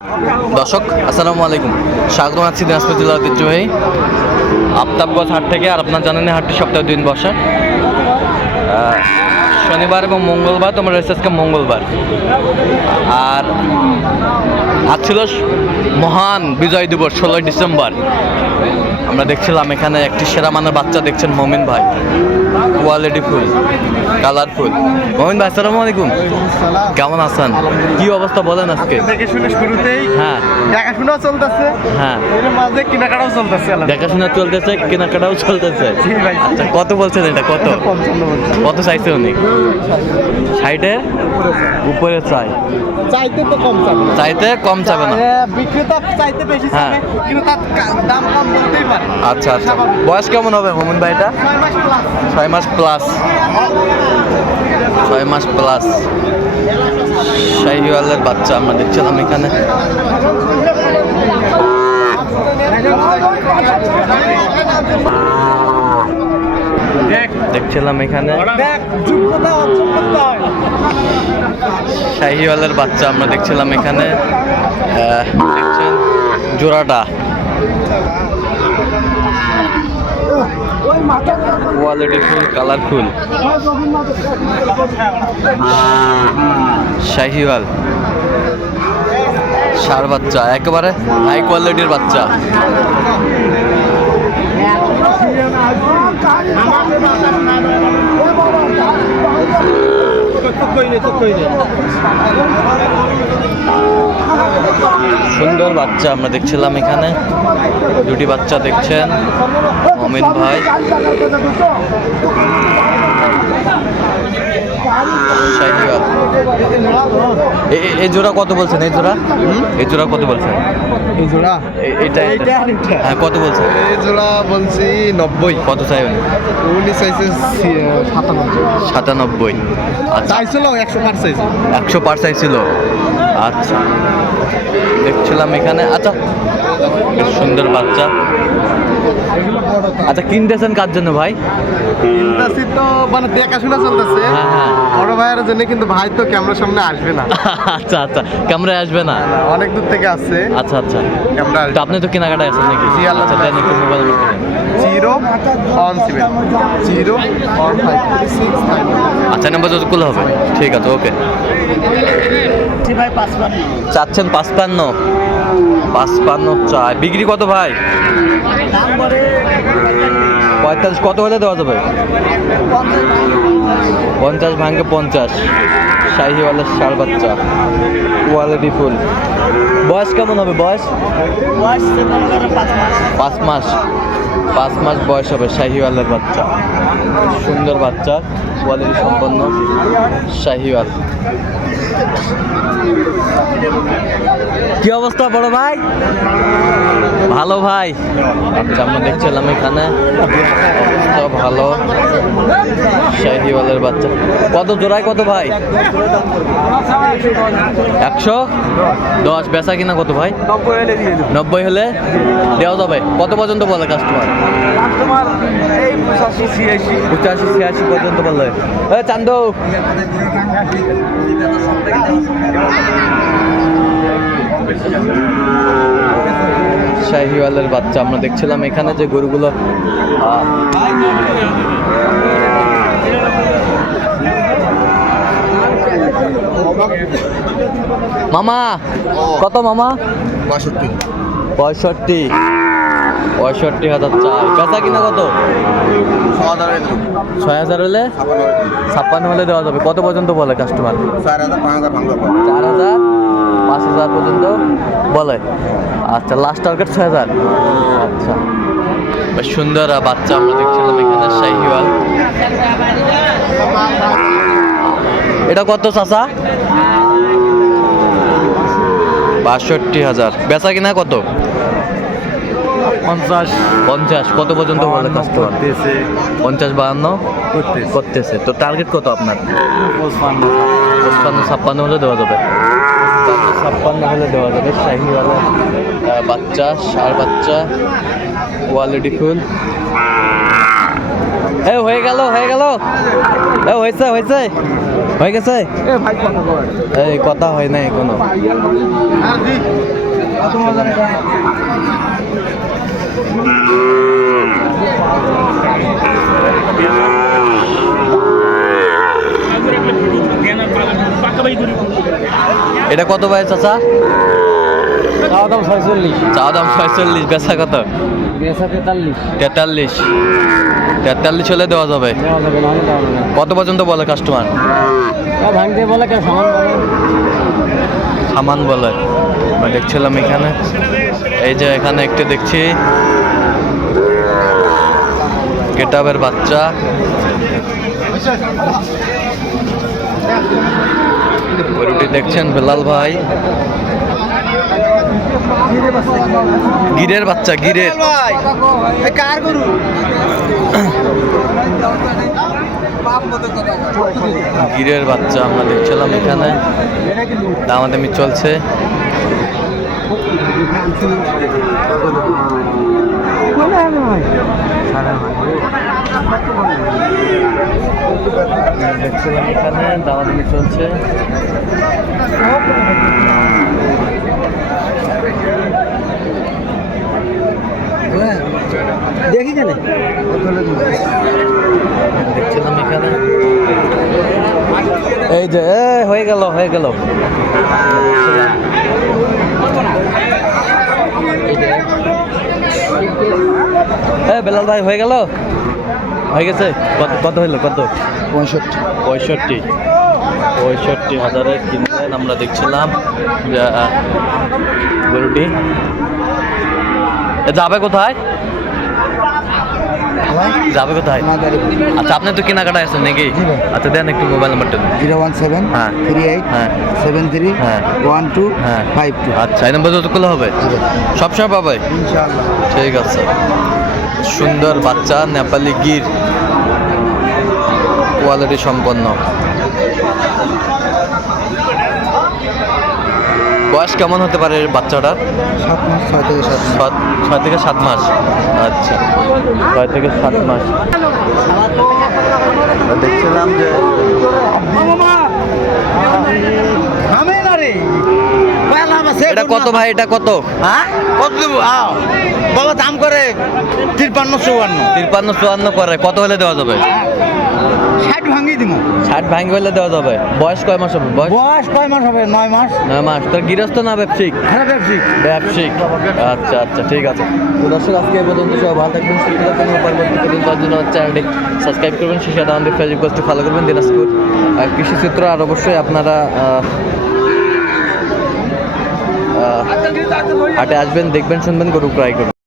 দর্শক আসসালামু আলাইকুম, স্বাগত আছি দিনাজপুর জেলার ঐতিহ্যবাহী আফতাবগঞ্জ হাট থেকে। আর আপনার জানেন হাটটি সপ্তাহে 2 দিন বসে, শনিবার এবং মঙ্গলবার। তোমরা রয়েছে আজকে মঙ্গলবার। আর আজ ছিল মহান বিজয় দিবস 16ই ডিসেম্বর। আমরা দেখছিলাম এখানে একটি সেরা মানের বাচ্চা দেখছেন মমিন ভাই, কোয়ালিটি ফুল, কালারফুল। মমিন ভাই আসসালামু আলাইকুম, কেমন আছেন? কি অবস্থা বলেন আজকে? দেখে শুনে শুরুতেই হ্যাঁ, দেখাশোনাও চলতেছে, হ্যাঁ, এর মাঝে কেনাকাটাও চলতেছে। দেখাশোনা চলতেছে, কেনাকাটাও চলতেছে। জি ভাই। আচ্ছা, কত বলছেন এটা? কত 55 বলছে। কত চাইছে উনি? 60-এর উপরে চাই, চাইতে তো কম চাবে না। চাইতে কম চাবে না। বিক্রেতা চাইতে বেশি হ্যাঁ। চাবে, কিন্তু তার দাম কম বলতেই পারে। আচ্ছা আচ্ছা, বয়স কেমন হবে মোমিন ভাই এটা? 6 মাস প্লাস। 6 মাস প্লাস, 6 মাস প্লাস শাহিওয়ালের বাচ্চা আমরা দেখছিলাম এখানে। দেখছিলাম এখানে দেখ, যোগ্যতা অর্জন করতে হয়। শাহিওয়ালের বাচ্চা আমরা দেখছিলাম এখানে। দেখছেন জোড়াটা, কোয়ালিটি ফুল, কালারফুল শাহিওয়াল ষাঁড় বাচ্চা, একেবারে হাই কোয়ালিটির বাচ্চা। সুন্দর বাচ্চা আমরা দেখছিলাম এখানে। দুটি বাচ্চা দেখছেন মমিন ভাই। শাহিওয়াল এই জোড়া কত বলছেন? এই জোড়া কত বলছেন? এই জোড়া এটা হ্যাঁ, কত বলছেন? এই জোড়া বলছি 90। কত চাই উনি? উনি চাইছে 97। আচ্ছা, চাইছিল 100 পার চাইছে। 100 পার চাইছিল। আচ্ছা, দেখছিলাম এখানে। আচ্ছা, বেশ সুন্দর বাচ্চা। আচ্ছা, কিনতেছেন কার জন্য ভাই? ইন্দাসি তো মানে দেখাশোনা চলতেছে হ্যাঁ, হ্যাঁ। বড় ভাইয়ের জন্য, কিন্তু ভাই তো ক্যামেরার সামনে আসবে না। আচ্ছা আচ্ছা, ক্যামেরায় আসবে না? অনেক দূর থেকে আসছে আচ্ছা আচ্ছা, ক্যামেরা। তো আপনি তো কেনাকাটায় আছেন নাকি? জি, আল্লাহ আচ্ছা, দেন একটু মোবাইল নম্বর দেন। 017 01536 আচ্ছা, নাম্বার যত খুলে হবে। ঠিক আছে, ওকে। জি ভাই 55 চাচ্ছেন 55 চাই। বিক্রি কত ভাই? দাম করে 45। কত হলে দেওয়া যাবে? 50 ভাঙে 50। শাহিওয়ালের ষাঁড় বাচ্চা, কোয়ালিটি ফুল। বয়স কেমন হবে? বয়স 5 মাস। 5 মাস বয়স হবে শাহিওয়ালের বাচ্চা। সুন্দর বাচ্চা, কোয়ালিটি সম্পন্ন শাহিওয়াল। কি অবস্থা বড় ভাই? ভালো ভাই। আচ্ছা, আমরা দেখছিলাম এখানে অবস্থা ভালো শাহিওয়ালের বাচ্চা। কত জোড়ায় কত ভাই? 110। বেচা কিনা কত ভাই? 90 হলে দেওয়া যাবে। কত পর্যন্ত বলে কাস্টমার? 85-86 পর্যন্ত বললে। চান্দু, শাহিওয়ালের বাচ্চা আমরা দেখছিলাম এখানে যে গরুগুলো। মামা কত? মামা 65,000 চাই। বেচা কিনা কত? 6,000 হলে 56 হলে দেওয়া যাবে। কত পর্যন্ত বলে কাস্টমার? 4,000 5,000 পর্যন্ত বলে। আচ্ছা, লাস্ট টার্গেট 6,000। আচ্ছা, বেশ সুন্দর বাচ্চা আমরা দেখছিলাম এখানে শাহিওয়াল। এটা কত চাচা? 62,000। বেচা কিনা কত? 50। কত পর্যন্ত বলে কাস্টমার? 50-52 করতেছে। তো টার্গেট কত আপনার? 55-56 হলে দেওয়া যাবে। 56 হলে দেওয়া যাবে। শাহিওয়ালের বাচ্চা, ষাঁড় বাচ্চা, কোয়ালিটি ফুল। হয়ে গেল হয়েছে হয়ে গেছে? এ ভাই কথা বল এই কথা হয় নাই কোনো। আর দি কত মজা এটা এটা কত ভাই চাচা? চাওয়া দাম 46 চা দাম 46, বেচা কত? বেচা 43 43। 43 হলে দেওয়া যাবে। দেওয়া যাবে না দেওয়া যাবে না কত পর্যন্ত বলে কাস্টমার? ভাঙতে বলে কেন সামান বলে সামান বলে। আমরা দেখছিলাম এখানে, এই যে এখানে একটু দেখছি গেটাবের বাচ্চা। গরুটি দেখছেন বেলাল ভাই, গিরের বাচ্চা, গিরের। ভাই এ কার গরু গিরের বাচ্চা আমরা দেখছিলাম এখানে, দামাদামি চলছে। দেখছিলাম এখানে দামাদামি চলছে। দেখি কেন দেখছিলাম এখানে, এই যে হয়ে গেল হয়ে গেল। বেলাল ভাই হয়ে গেল, হয়ে গেছে। কত কত হইলো? কত? 65,000 কিনলেন। আমরা দেখছিলাম যে গরুটি যাবে কোথায়, যাবে কোথায়? আচ্ছা, আপনি তো কেনাকাটা আছেন নাকি? আচ্ছা, দেন একটু মোবাইল নাম্বারটা। 017 হ্যাঁ 38 হ্যাঁ 73 হ্যাঁ 12 হ্যাঁ 52 আচ্ছা, এই নম্বর যত করলে হবে, সবসময় পাবে। ইনশাআল্লাহ ঠিক আছে। সুন্দর বাচ্চা, নেপালি গির, কোয়ালিটি সম্পন্ন। বয়স কেমন হতে পারে বাচ্চাটার? 7 মাস 6 থেকে 7 মাস 6 থেকে 7 মাস। আচ্ছা, 6 থেকে 7 মাস। দেখছিলাম যে আমি না রে এটা কত ভাই? এটা কত? হ্যাঁ কত দেব বাবা দাম করে 53 53-54 করে। কত হলে দেওয়া যাবে? 60 ভাঙিয়ে দিব। 60 ভাঙি হলে দেওয়া যাবে। বয়স কয় মাস হবে? বয়স বয়স কয় মাস হবে? 9 মাস 9 মাস। তোর গৃহস্থ না ব্যবসায়িক? হ্যাঁ ব্যবসায়িক ব্যবসায়িক। আচ্ছা আচ্ছা, ঠিক আছে। তো দর্শক, আজকে এই পর্যন্ত। সব ভালো থাকবেন, সুস্থ থাকবেন। পরবর্তী প্রতিদিন তার জন্য চ্যানেলটি সাবস্ক্রাইব করবেন, সেই সাথে আমাদের ফেসবুক পেজটি ফলো করবেন। দিনাজপুর কৃষি চিত্র। আর অবশ্যই আপনারা হাটে আসবেন, দেখবেন, শুনবেন, গরু ক্রয় করবেন।